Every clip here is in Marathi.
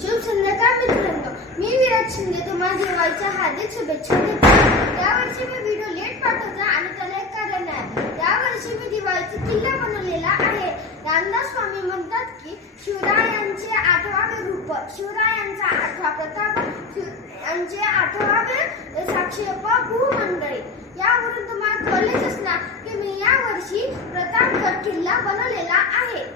शुभ संध्याकाळ मित्रांनो, मी विराज शिंदे तुम्हाला दिवाळीच्या हार्दिक शुभेच्छा देते। यावर्षी मी व्हिडिओ लेट पाठवते आणि त्याला एक कारण आहे। यावर्षी मी दिवाळीचा किल्ला बनवलेला आहे। रामदास स्वामी म्हणतात की शिवरायांचे 8वे रूप, शिवरायांचा 8वा प्रताप, यांचे 8वे साक्षीप भूमंडळी। यावरून तुम्हाला कळलेच असणार की मी यावर्षी प्रतापगड किल्ला बनवलेला आहे।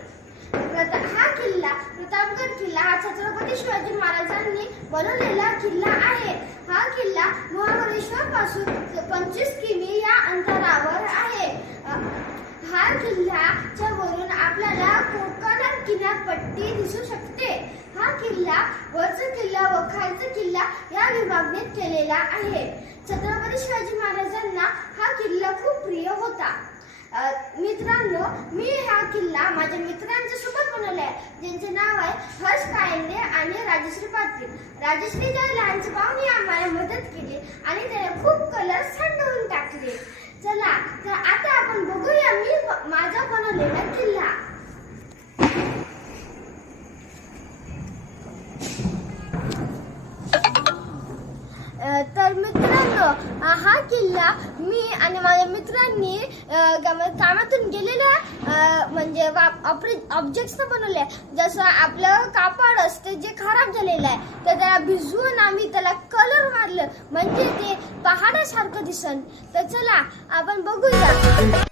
हा किल्ला प्रतापगड किल्ला हा छत्रपती शिवाजी महाराजांनी बनवलेला किल्ला आहे। हा किल्ला महाबळेश्वर पासून 25 किमी या अंतरावर आहे। हा किल्ल्याच्या वरून आपल्याला कोकण किनारपट्टी दिसू शकते। हा किल्ला वरचा किल्ला व खालचा किल्ला या विभागणीत केलेला आहे। छत्रपती शिवाजी महाराजांना हा किल्ला खूप प्रिय होता। मित्रांनो, मी हा किल्ला माझ्या मित्रांच्या सोबत बनवलाय, ज्यांचे नाव आहे हर्ष कायंदे आणि राजश्री पाटील। राजश्रीच्या लहानच्या भाऊनी आम्हाला मदत केली आणि त्याला खूप कलर सांडवून टाकले। चला तर आता आपण बघूया मी माझा बनवलेला किल्ला। तर मित्रांनो, हा किल्ला मी आणि माझ्या मित्रांनी कामातून गेलेल्या म्हणजे ऑब्जेक्ट्स बनवले। जसं आपलं कापड असते जे खराब झालेलं आहे, तर त्याला भिजवून आम्ही त्याला कलर मारलं, म्हणजे ते पहाडासारखं दिसन। तर चला आपण बघूया।